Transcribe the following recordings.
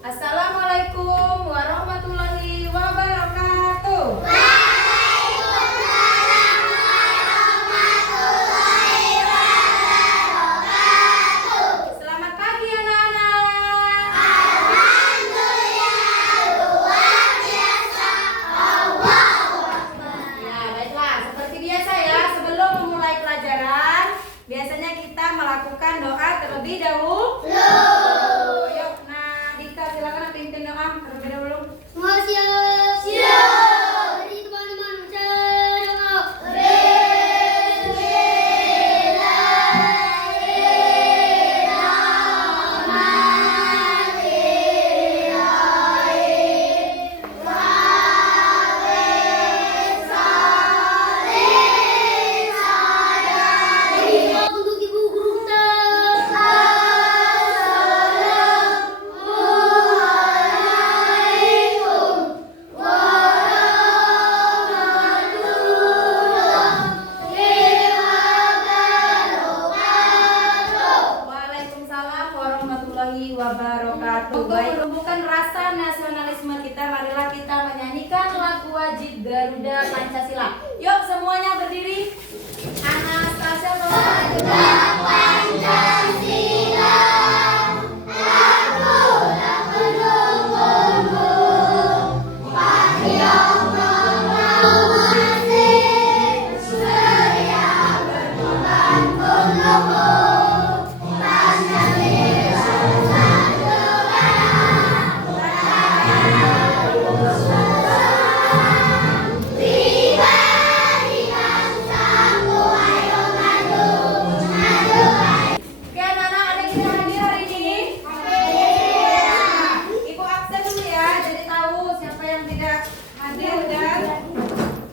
Assalamualaikum warahmatullahi wabarakatuh. Waalaikumsalam warahmatullahi wabarakatuh. Selamat pagi anak-anak. Alhamdulillah, luar biasa. Allahu Akbar. Ya, baiklah, seperti biasa ya, sebelum memulai pelajaran, biasanya kita melakukan doa terlebih dahulu. Yuk, nah Dika silakan pimpin doa terlebih dahulu. Semua siap. Siap. Jadi teman-teman saya untuk Ibu Guru kita. Waalaikumsalam warahmatullahi wabarakatuh. Baik, menumbuhkan rasa nasionalisme kita, marilah kita menyanyikan lagu wajib Garuda Pancasila. Yuk semuanya berdiri. Anastasia Pancasila, akulah penunggumu, yang mengasih setia berkorban untukmu. Pancasila satu pribadikan samu, ayo maju, maju. Oke anak-anak, ada kita hadir hari ini. Ibu absen dulu ya, jadi tahu siapa yang tidak hadir dan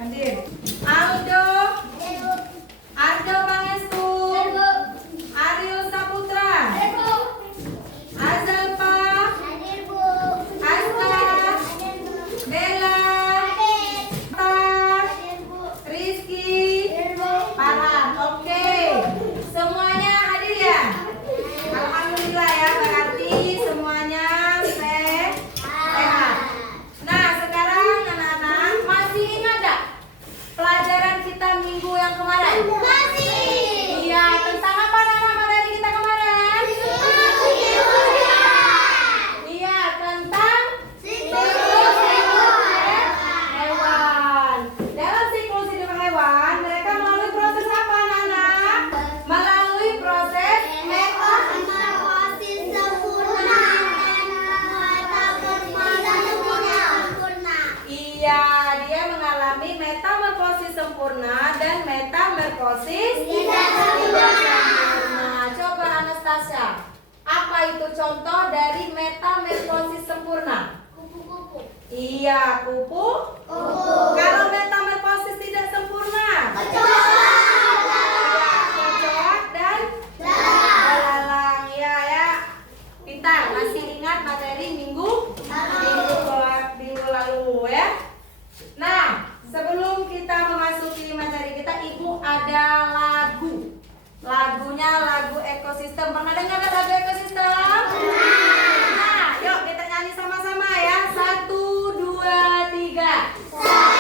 hadir. Aldo Pangestu, Ariel Saputra, Azalpa, Asta, Bella, Tar, Rizky, Farhan. Oke, semuanya hadir ya? Alhamdulillah ya, berarti semuanya sehat. Nah, sekarang anak-anak masih ingat gak pelajaran kita minggu yang kemarin? Iya, tentang apa nama materi kita kemarin? Iya, tentang siklus hidup hewan. Dalam siklus hidup hewan, mereka melalui proses apa anak-anak? Melalui proses Iya, dia mengalami metamorfosis sempurna dan metamorfosis tidak sempurna. Coba Anastasia, apa itu contoh dari metamorfosis sempurna? Iya, kupu. Kalau metamorfosis tidak sempurna? Kocok dan belalang. Iya ya, pintar. Masih ingat materi minggu lalu ya. Nah, sebelum kita memasuki materi kita, Ibu ada lagu. Lagunya lagu ekosistem. Pernah dengar lagu ekosistem? Nah, yuk kita nyanyi sama-sama ya. 1, 2, 3.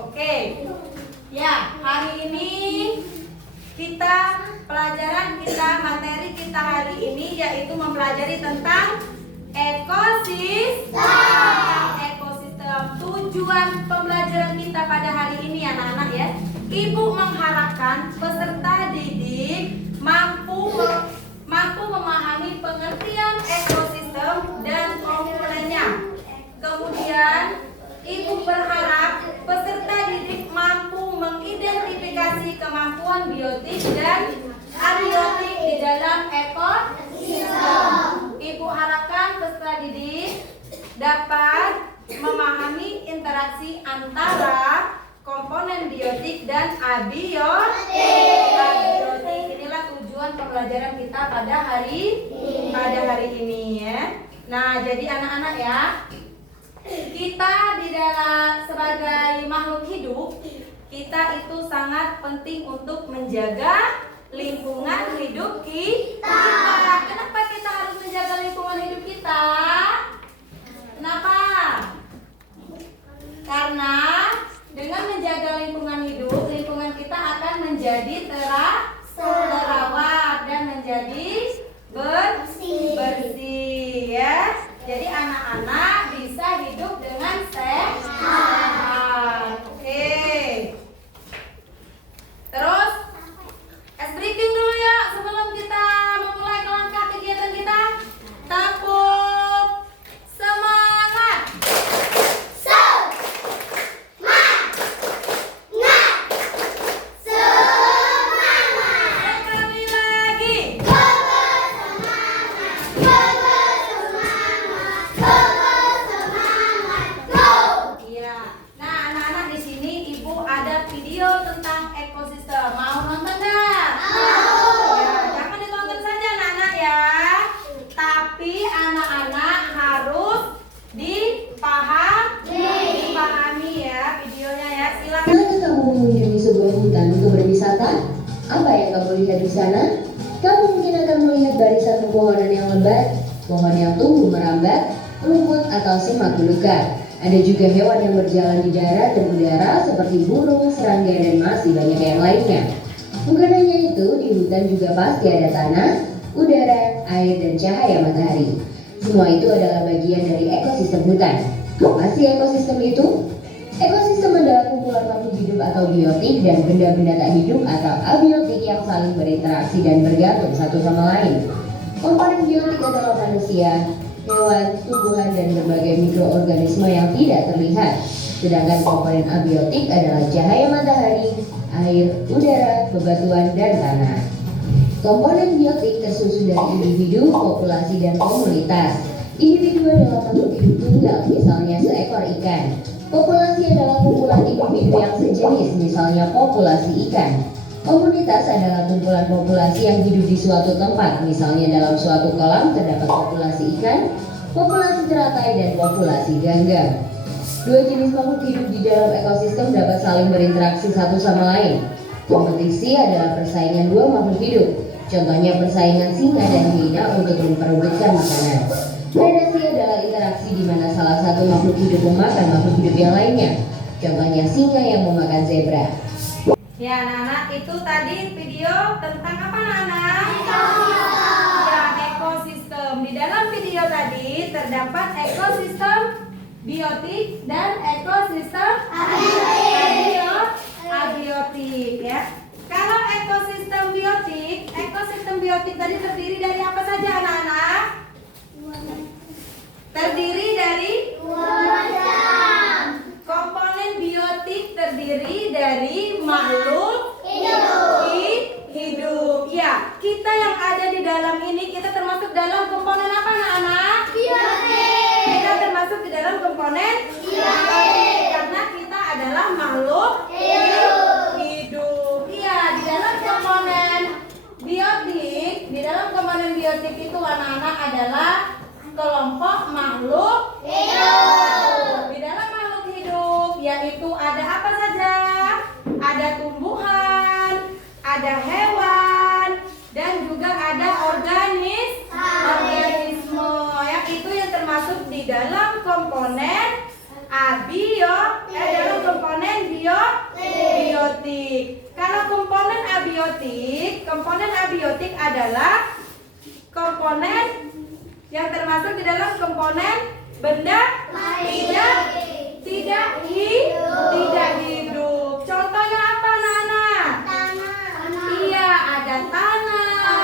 Oke. Ya, hari ini materi kita hari ini yaitu mempelajari tentang ekosistem. Tujuan pembelajaran kita pada hari ini anak-anak ya, Ibu mengharapkan peserta didik mampu memahami pengertian ekosistem dan komponennya. Kemudian Ibu berharap peserta didik mampu mengidentifikasi kemampuan biotik dan abiotik di dalam ekosistem. Ibu harapkan peserta didik dapat memahami interaksi antara komponen biotik dan abiotik. Inilah tujuan pembelajaran kita pada hari ini ya. Nah, jadi anak-anak ya, kita di dalam sebagai makhluk hidup, kita itu sangat penting untuk menjaga lingkungan hidup kita. Kenapa kita harus menjaga lingkungan hidup kita? Kenapa? Karena dengan menjaga lingkungan hidup, lingkungan kita akan menjadi terawat dan menjadi bersih ya. Jadi anak-anak bisa hidup dengan sehat. Oke. Terus ice breaking dulu ya sebelum kita memulai langkah kegiatan kita. Tepuk semangat. Sekali lagi. Iya. Nah, anak-anak di sini Ibu ada video tentang ekosistem. Mau nonton nggak? Ya, jangan ditonton saja anak-anak ya. Tapi anak-anak harus dipahami ya videonya ya. Silakan. Pernahkah kamu mengunjungi sebuah hutan untuk berwisata? Apa yang kamu lihat di sana? Kamu mungkin akan melihat barisan pepohonan yang lebat, pohon yang tumbuh merambat, rumput atau semak belukar. Ada juga hewan yang berjalan di darat dan udara seperti burung, serangga, dan masih banyak yang lainnya. Bukan hanya itu, di hutan juga pasti ada tanah, udara, air, dan cahaya matahari. Semua itu adalah bagian dari ekosistem hutan. Apa sih ekosistem itu? Ekosistem adalah kumpulan makhluk hidup atau biotik dan benda-benda tak hidup atau abiotik yang saling berinteraksi dan bergantung satu sama lain. Komponen biotik adalah manusia, hewan, tumbuhan, dan berbagai mikroorganisme yang tidak terlihat. Sedangkan komponen abiotik adalah cahaya matahari, air, udara, bebatuan, dan tanah. Komponen biotik tersusun dari individu, populasi, dan komunitas. Individu adalah makhluk hidup tunggal, misalnya seekor ikan. Populasi adalah kumpulan individu yang sejenis, misalnya populasi ikan. Komunitas adalah kumpulan populasi yang hidup di suatu tempat, misalnya dalam suatu kolam terdapat populasi ikan, populasi teratai, dan populasi ganggang. Dua jenis makhluk hidup di dalam ekosistem dapat saling berinteraksi satu sama lain. Kompetisi adalah persaingan dua makhluk hidup. Contohnya persaingan singa dan hyena untuk memperebutkan makanan. Predasi adalah interaksi di mana salah satu makhluk hidup memakan makhluk hidup yang lainnya. Contohnya singa yang memakan zebra. Ya anak-anak, itu tadi video tentang apa anak-anak? Ya, ekosistem. Di dalam video tadi terdapat ekosistem biotik dan ekosistem abiotik ya. Kalau ekosistem biotik tadi terdiri dari apa saja anak-anak? Terdiri dari komponen biotik terdiri dari makhluk hidup. Ya, kita yang ada di dalam ini kita termasuk dalam komponen apa anak-anak? Biotik. Kita termasuk di dalam komponen biotik karena kita adalah makhluk hidup. Iya, di dalam komponen biotik itu anak-anak adalah kelompok makhluk hidup. Di dalam makhluk hidup yaitu ada apa saja? Ada tumbuhan, ada hewan, dan juga ada organisme ya, itu yang termasuk di dalam komponen dalam komponen biotik. abiotik. Kalau komponen abiotik adalah komponen yang termasuk di dalam komponen benda tidak hidup. Contohnya apa, anak-anak? Iya, ada tanah,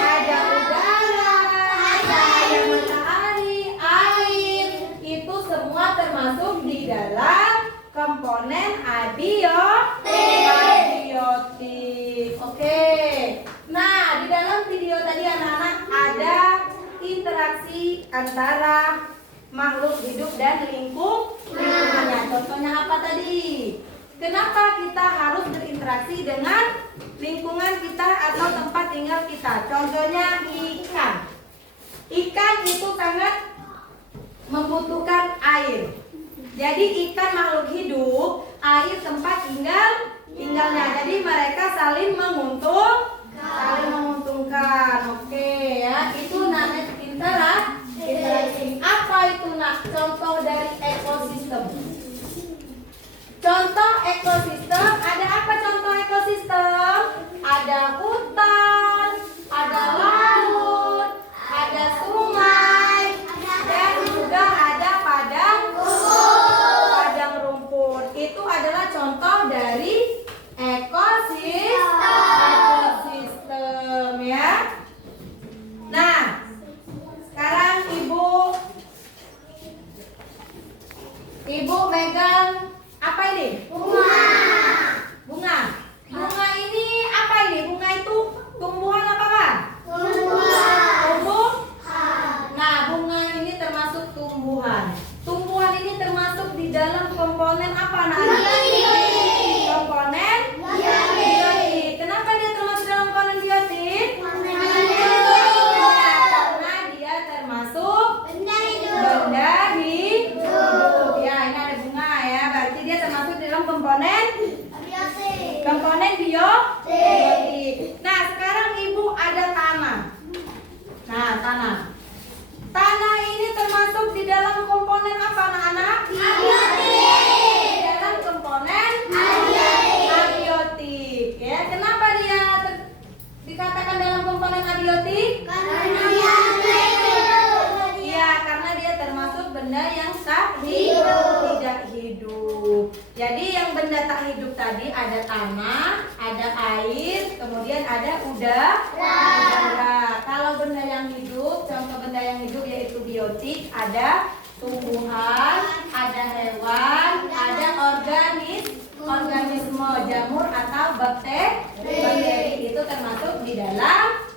ada udara, ada matahari, air. Itu semua termasuk di dalam komponen abiotik. Oke. Nah, di dalam video tadi anak-anak ada interaksi antara makhluk hidup dan lingkungannya. Contohnya apa tadi? Kenapa kita harus berinteraksi dengan lingkungan kita atau tempat tinggal kita? Contohnya ikan. Ikan itu sangat membutuhkan air. Jadi ikan makhluk hidup, air tempat tinggalnya. Jadi mereka saling menguntungkan. Oke ya, itu namanya interaksi. Apa itu nak? Contoh dari ekosistem. Contoh ekosistem, ada apa contoh ekosistem? Ada hutan, ada laut, ada sungai, dan juga ada padang rumput. Itu adalah contoh dari ekosistem ya. Nah, sekarang Ibu megang apa ini? Bunga ini apa ini? Bunga itu tumbuhan apakah? Tumbuh? Nah, bunga ini termasuk tumbuhan. Tumbuhan ini termasuk di dalam komponen apa, anak-anak? Komponen biotik. Kenapa dia termasuk dalam komponen biotik? Karena dia termasuk benda hidup. Ya, ini ada bunga ya. Berarti dia termasuk dalam komponen biotik. Nah, sekarang Ibu ada tanah. Nah, tanah ini termasuk di dalam komponen apa, anak-anak? Di dalam komponen abiotik. Ya, kenapa dia dikatakan dalam komponen abiotik? Iya, karena dia termasuk benda yang tidak hidup. Jadi yang benda tak hidup tadi ada tanah, ada air, kemudian ada udara. Kalau benda yang hidup, contoh benda yang hidup yaitu biotik, ada tumbuhan, ada hewan, ada organisme, jamur atau bakteri. Itu termasuk di dalam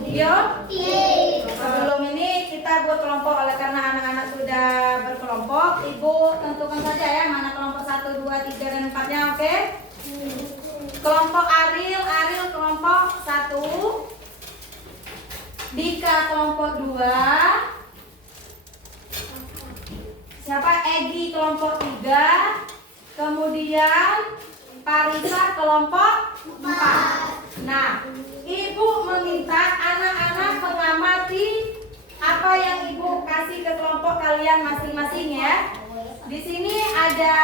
biotik. Sebelum ini kita buat kelompok, oleh karena anak-anak sudah berkelompok, Ibu tentukan saja ya mana kelompok 1, 2, 3 dan 4-nya, oke? Kelompok Ariel kelompok 1, Dika kelompok 2, siapa? Egi kelompok 3, kemudian Parisa kelompok 4. Nah, Ibu meminta anak-anak mengamati apa yang Ibu kasih ke kelompok kalian masing-masing ya. Di sini ada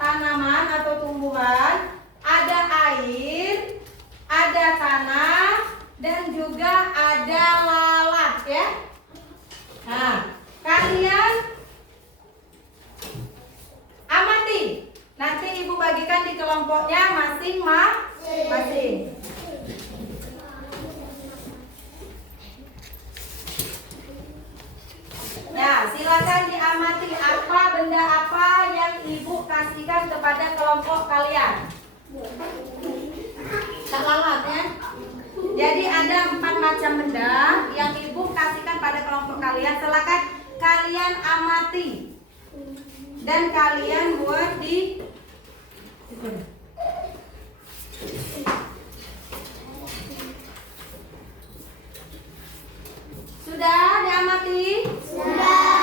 tanaman atau tumbuhan, ada air, ada tanah, dan juga ada lalat ya. Nah, kalian amati. Nanti Ibu bagikan di kelompoknya masing-masing. Ya, silakan diamati benda apa yang Ibu kasihkan kepada kelompok kalian. Tak lalat ya. Jadi ada 4 macam benda yang Ibu kasihkan pada kelompok kalian. Silakan kalian amati dan kalian buat di sudah diamati? Sudah.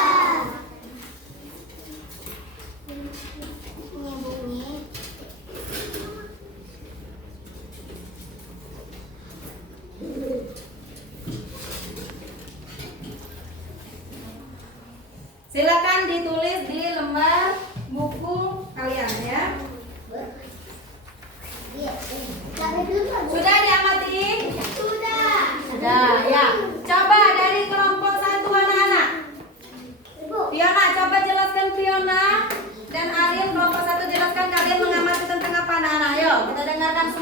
Silakan ditulis di lembar buku kalian ya.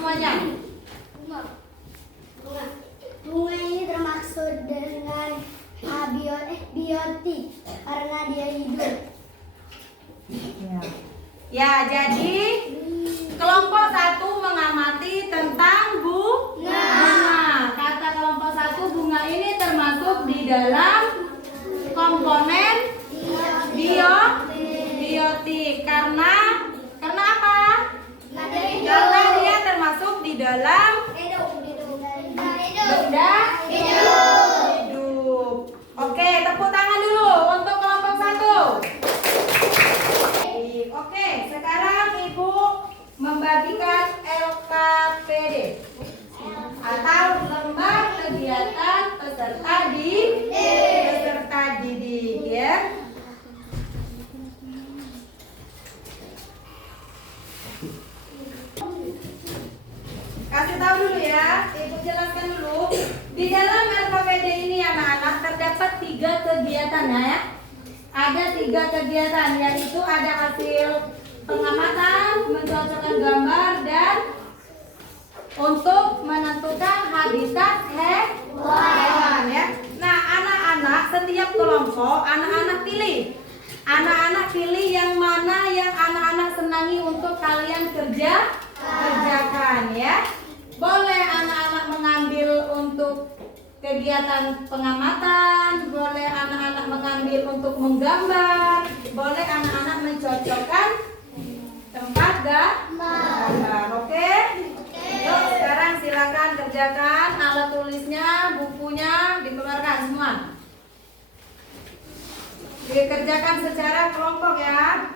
semuanya? Bunga ini termaksud dengan biotik karena dia hidup. Ya, jadi kelompok 1 mengamati tentang bunga. Kata kelompok 1 bunga ini termasuk di dalam komponen biotik. Karena apa? Karena dia termasuk di dalam benda hidup. Oke, tepuk tangan dulu untuk kelompok 1. Oke, sekarang Ibu membagikan LKPD atau lembar kegiatan peserta didik ya. Kasih tahu dulu ya, Ibu jelaskan dulu. Di dalam LKPD ini anak-anak terdapat 3 kegiatan ya. Ada 3 kegiatan, yaitu ada hasil pengamatan, mencocokkan gambar, dan untuk menentukan habitat hewan ya. Nah, anak-anak setiap kelompok, anak-anak pilih. Anak-anak pilih yang mana yang anak-anak senangi untuk kalian kerjakan ya. Boleh anak-anak mengambil untuk kegiatan pengamatan, boleh anak-anak mengambil untuk menggambar, boleh anak-anak mencocokkan tempat gambar. Oke? Yuk, sekarang silakan kerjakan alat tulisnya, bukunya dikeluarkan semua. Dikerjakan secara kelompok ya.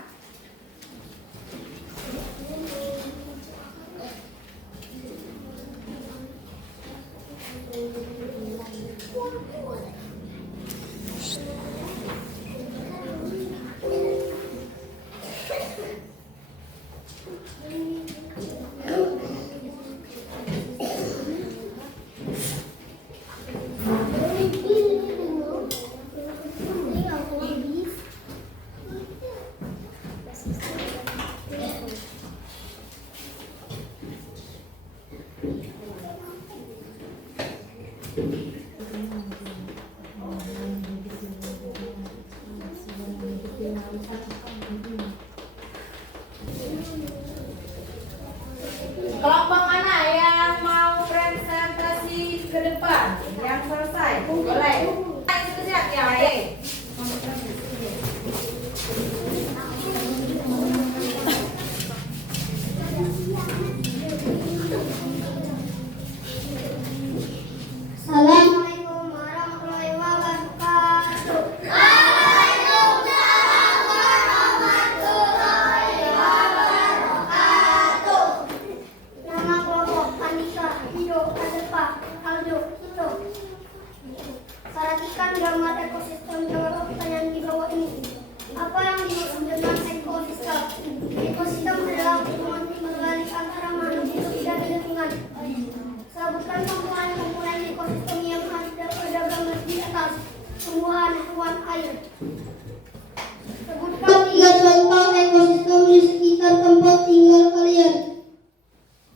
Kelompok mana yang mau presentasi ke depan? Yang selesai? Boleh. Yang sudah siap ya, ayo. Assalamualaikum warahmatullahi wabarakatuh. Waalaikumsalam warahmatullahi wabarakatuh. Nama kelompok Andika, Ido, Adepa, Aldo, Tito. Perhatikan gambar ekosistem. Jawab pertanyaan di bawah ini. Apa yang dimaksud dengan ekosistem? Ekosistem adalah hubungan timbal-balik antara makhluk hidup dan lingkungan. Sebutkan komponen ekosistem yang ada pada gambar di atas. Tumbuhan, hewan, air. Sebutkan 3 contoh ekosistem di sekitar tempat tinggal kalian.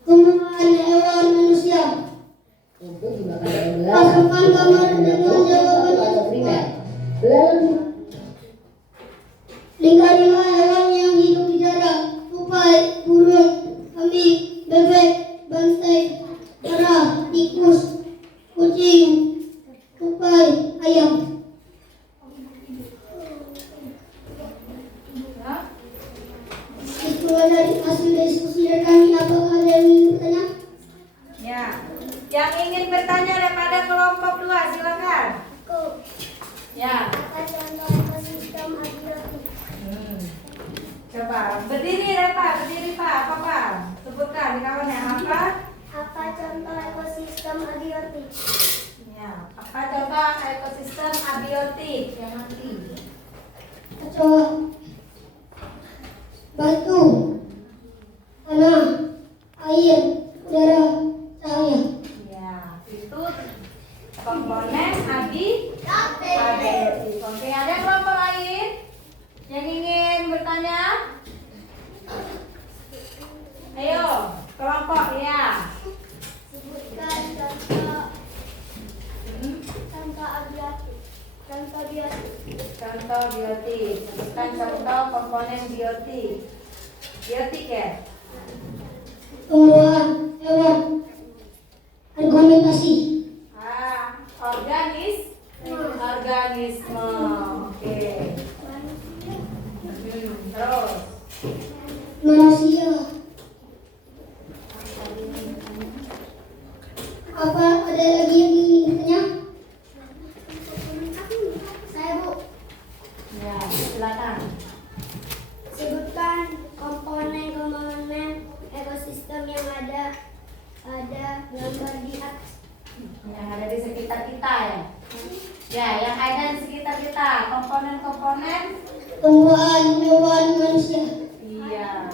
Tumbuhan, hewan, manusia. Untuk dimakan dalam Masukkan gambar dengan jawaban atau primer. Lalu lingkarilah hewan yang hidup di darat. Tupai, burung, kambing, bebek, banteng, kera, tikus, kucing, tupai, ayam. Itulah dari hasil diskusi dari kami. Apakah ada yang ingin bertanya? Ya. Yang ingin bertanya daripada kelompok 2, silakan. Ya. Apa contoh ekosistem abiotik? Coba berdiri Repa, berdiri Pak, apa Pak? Sebutkan di kawannya apa? Apa contoh ekosistem abiotik? Ya. Apa contoh ekosistem abiotik yang mati? Kecoa, batu, tanah, air, udara, cahaya. Ya, itu komponen abiotik. Oke, ada kelompok lain yang ingin bertanya? Ayo, kelompok ya. contoh biotik. Sebutkan contoh komponen biotik. Biotik ya? Tumbuhan, hewan, argumentasi, organisme. Oke. Terus manusia. Apa ada lagi yang ingin ditanya? Saya Bu. ya, silakan. Sebutkan komponen-komponen ekosistem yang ada gambar di atas. Yang ada di sekitar kita ya. Ya, yang ada di sekitar kita, komponen-komponen. Tumbuhan, hewan, manusia. Iya.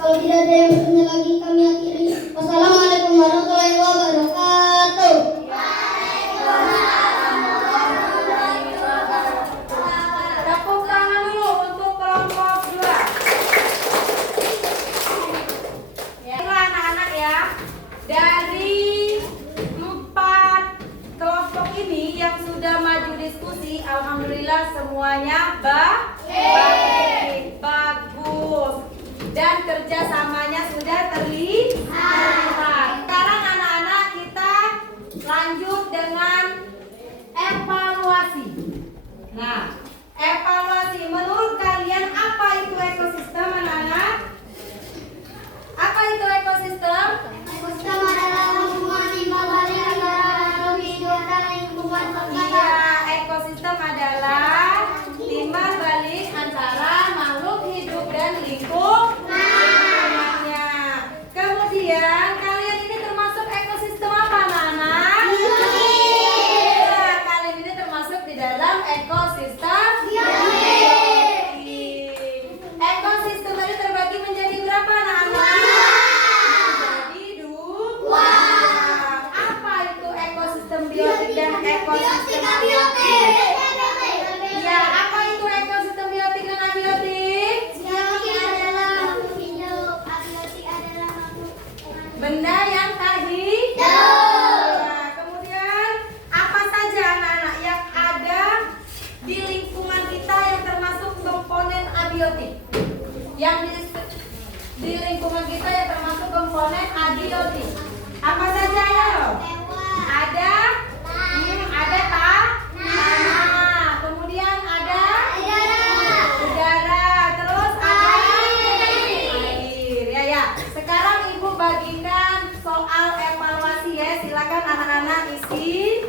Kalau tidak ada yang bertanya lagi, kami akhiri. Wassalamualaikum warahmatullahi wabarakatuh. Tepuk tangan dulu untuk kelompok 2. Ya, itulah anak-anak ya. Dari 4 kelompok ini yang sudah maju diskusi, alhamdulillah semuanya baik, bagus. Dan kerjasamanya sudah terlihat. Sekarang anak-anak kita lanjut dengan evaluasi. Nah, evaluasi menurut kalian apa itu ekosistem anak-anak? Apa itu ekosistem? Ekosistem adalah hubungan timbal balik antara makhluk hidup dan lingkungan sekitar. Iya, ekosistem adalah timbal balik antara makhluk hidup dan lingkungannya. Kemudian kalian ini termasuk ekosistem apa anak-anak? Iya, kalian ini termasuk di dalam ekosistem biotik. Ekosistem tadi terbagi menjadi berapa anak-anak? Menjadi 2. Apa itu ekosistem biotik dan ekosistem abiotik? Ya, apa itu ekosistem biotik dan abiotik? Biotik adalah makhluk hidup, abiotik adalah makhluk Benda yang tadi. Nah, kemudian apa saja anak-anak yang ada di lingkungan kita yang termasuk komponen abiotik? Yang di lingkungan kita yang termasuk komponen abiotik. Apa saja ya? Ada tanah. Kemudian ada udara. Terus ada air. Ya. Sekarang Ibu bagikan soal evaluasi ya. Silakan anak-anak isi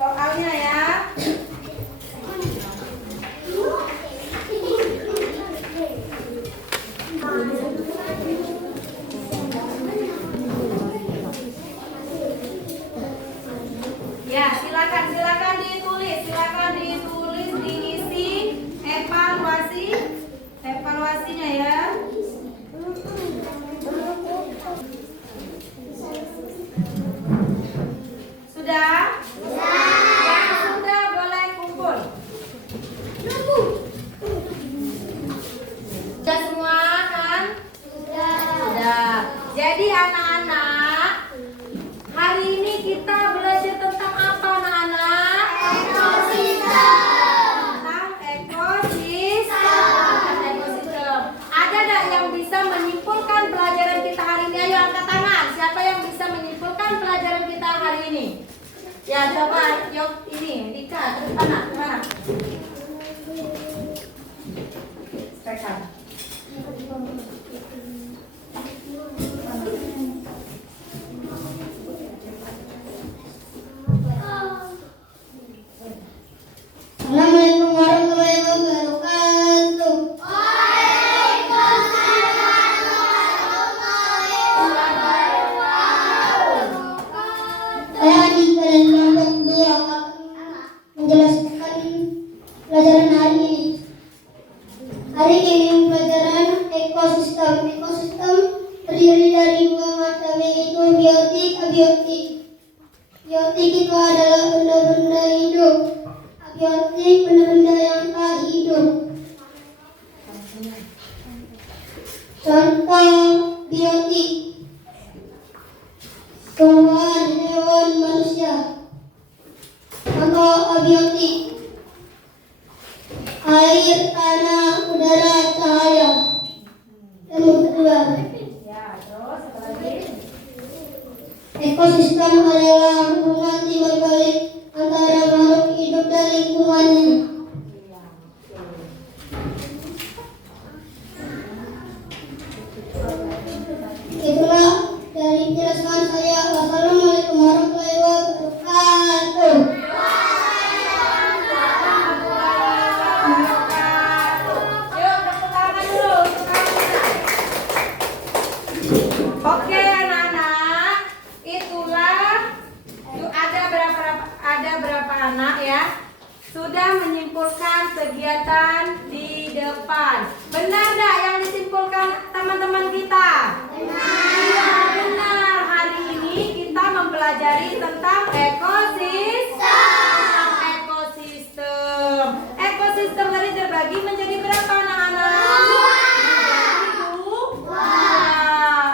soalnya ya. Ya, silakan ditulis, diisi evaluasinya ya. Sudah? Yang sudah boleh kumpul. Sudah semua kan? Sudah. Jadi anak-anak, hari ini kita belajar tentang apa anak-anak? Tentang ekosistem. Ada nggak yang bisa menyimpulkan pelajaran kita hari ini? Ayo angkat tangan. Siapa yang bisa menyimpulkan pelajaran kita hari ini? Ya coba, yuk ini, Dika, terus mana? Sekarang. Assalamualaikum warahmatullahi wabarakatuh. Saya Adi dari kelompok 2 akan menjelaskan pelajaran hari ini. Hari ini pelajaran ekosistem. Ekosistem terdiri dari 2 macam, yaitu biotik, abiotik. Biotik itu adalah benda-benda hidup. Abiotik benda-benda yang tak hidup. Contoh biotik: tumbuhan, hewan, kemampuan manusia. Makroabiotik: air, tanah, udara, cahaya. Yang kedua, Ya, terus apa lagi? ekosistem adalah hubungan timbal balik antara makhluk hidup dan lingkungannya. Iya, Itulah dari penjelasan saya. Wassalamualaikum warahmatullahi wabarakatuh. Yuk, tepuk tangan dulu untuk Amina. Oke anak-anak, itulah ada berapa anak ya sudah menyimpulkan kegiatan di depan. Benar nggak yang disimpulkan teman-teman kita? Iya benar. Hari ini kita mempelajari tentang ekosistem. Ekosistem tadi terbagi menjadi berapa anak-anak? Menjadi dua.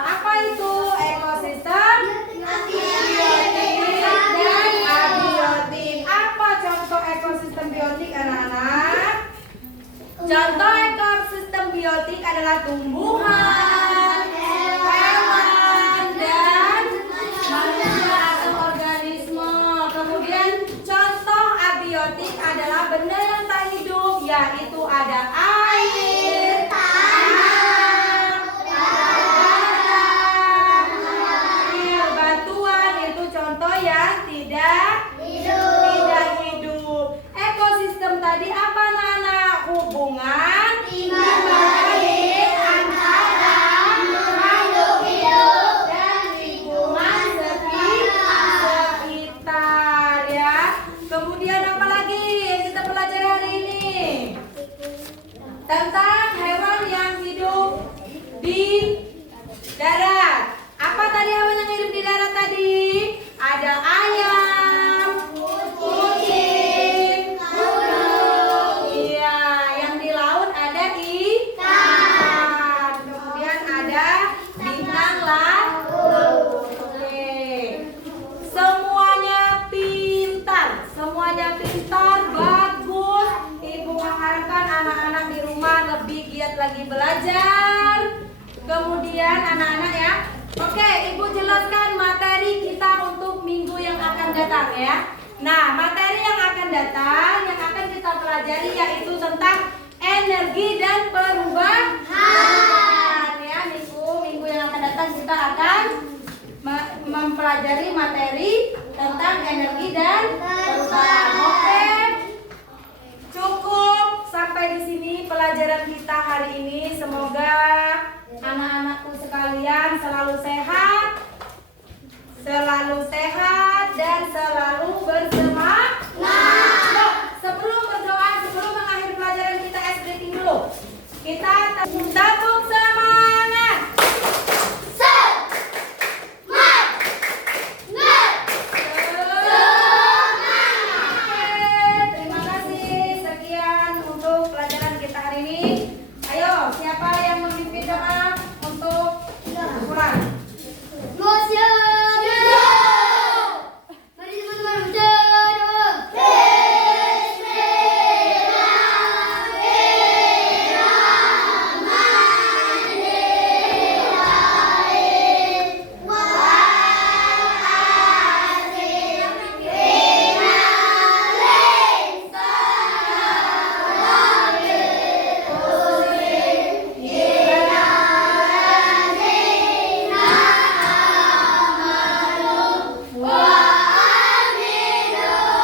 Apa itu ekosistem? Biotik dan abiotik. Apa contoh ekosistem biotik anak-anak? Contoh ekosistem biotik adalah tumbuhan, hewan, dan manusia atau organisme. Kemudian contoh abiotik adalah benda yang tak hidup, yaitu ada air, tanah, udara, batuan. Itu contoh yang tidak hidup. Ekosistem tadi apa anak-anak? Hubungan timbal balik antara makhluk hidup dan lingkungan sekitar ya. Kemudian apa lagi yang kita pelajari hari ini? Tentang hewan yang hidup di darat. Apa tadi hewan yang hidup di darat tadi? Ada ayam, kucing, burung. Iya, yang di laut ada ikan. Kemudian ada bintang laut. Oke. Semuanya pintar, bagus. Ibu mengharapkan anak-anak di rumah lebih giat lagi belajar. Kemudian anak-anak ya. Oke, Ibu jelaskan materi kita untuk minggu yang akan datang ya. Nah, materi yang akan datang, yang akan kita pelajari yaitu tentang energi dan perubahan. Ya, minggu yang akan datang kita akan mempelajari materi tentang energi dan perubahan. Oke. Cukup sampai di sini pelajaran kita hari ini. Semoga anak-anakku sekalian selalu sehat dan selalu bersemangat. Yuk, sebelum berdoa, sebelum mengakhiri pelajaran kita breathing dulu. Kita tepuk semangat. Terima kasih. Sekian untuk pelajaran kita hari ini. Ayo, siapa yang memimpin doa untuk Al-Quran? Mari teman-teman berdoa.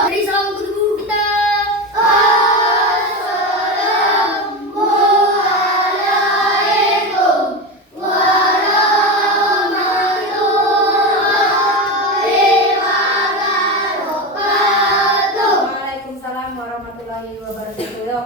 Beri salam untuk guru kita. Assalamualaikum warahmatullahi wabarakatuh. Waalaikumsalam warahmatullahi wabarakatuh.